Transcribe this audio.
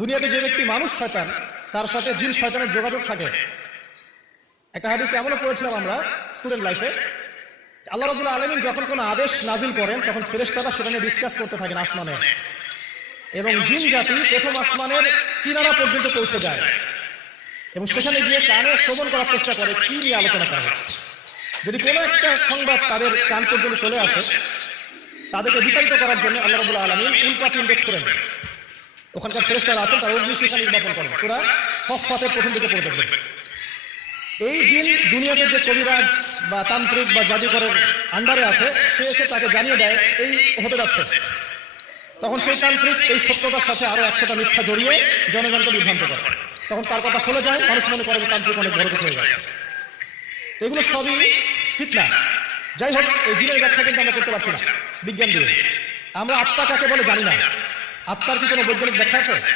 দুনিয়াতে যে ব্যক্তি মানুষ শয়তান তার সাথে জিন শয়তানের যোগাযোগ থাকে। একটা হাদিসে এমনও পড়েছিলাম আমরা স্টুডেন্ট লাইফে, আল্লাহ রাব্বুল আলামিন যখন কোনো আদেশ নাজিল করেন তখন ফেরেশতারা সেটা নিয়ে ডিসকাস করতে থাকেন আসমানে, এবং জিন জাতি প্রথম আসমানের কিনারা পর্যন্ত পৌঁছে যায় এবং সেখানে গিয়ে কানে শ্রবণ করার চেষ্টা করে কি নিয়ে আলোচনা করা হচ্ছে। যদি কোনো একটা সংবাদ তাদের কান পর্যন্ত চলে আসে, তাদেরকে বিতাড়িত করার জন্য আল্লাহ রাব্বুল আলামিন উল্কা পিণ্ড করে দেন। ওখানকার ফেরেশতারা আছেন, তারা অগ্নিশিখা নির্বাপন করেন। সূরা সফফাতের প্রথম দিকে পড়ে দেখবেন। এই জিন দুনিয়াতে যে কবিরাজ বা তান্ত্রিক বা জাদুকরের আন্ডারে আছে, সে এসে তাকে জানিয়ে দেয় এই হতে যাচ্ছে। তখন সেই তান্ত্রিক এই সত্যতার সাথে আরো 100টা মিথ্যা জড়িয়ে জনগণকে বিভ্রান্ত করে। তখন তার কথা শুনে যায়, মানুষ মনে করে যে তান্ত্রিক অনেক বড় হয়ে যায়। এগুলো সবই ফিতনা। যাই হোক, এই জিনের ব্যাখ্যা কিন্তু আমরা করতে পারছি না বিজ্ঞান দিয়ে। আমরা আত্মা কাকে বলে জানি না। আত্মার কি কোনো বৈজ্ঞানিক ব্যাখ্যা আছে?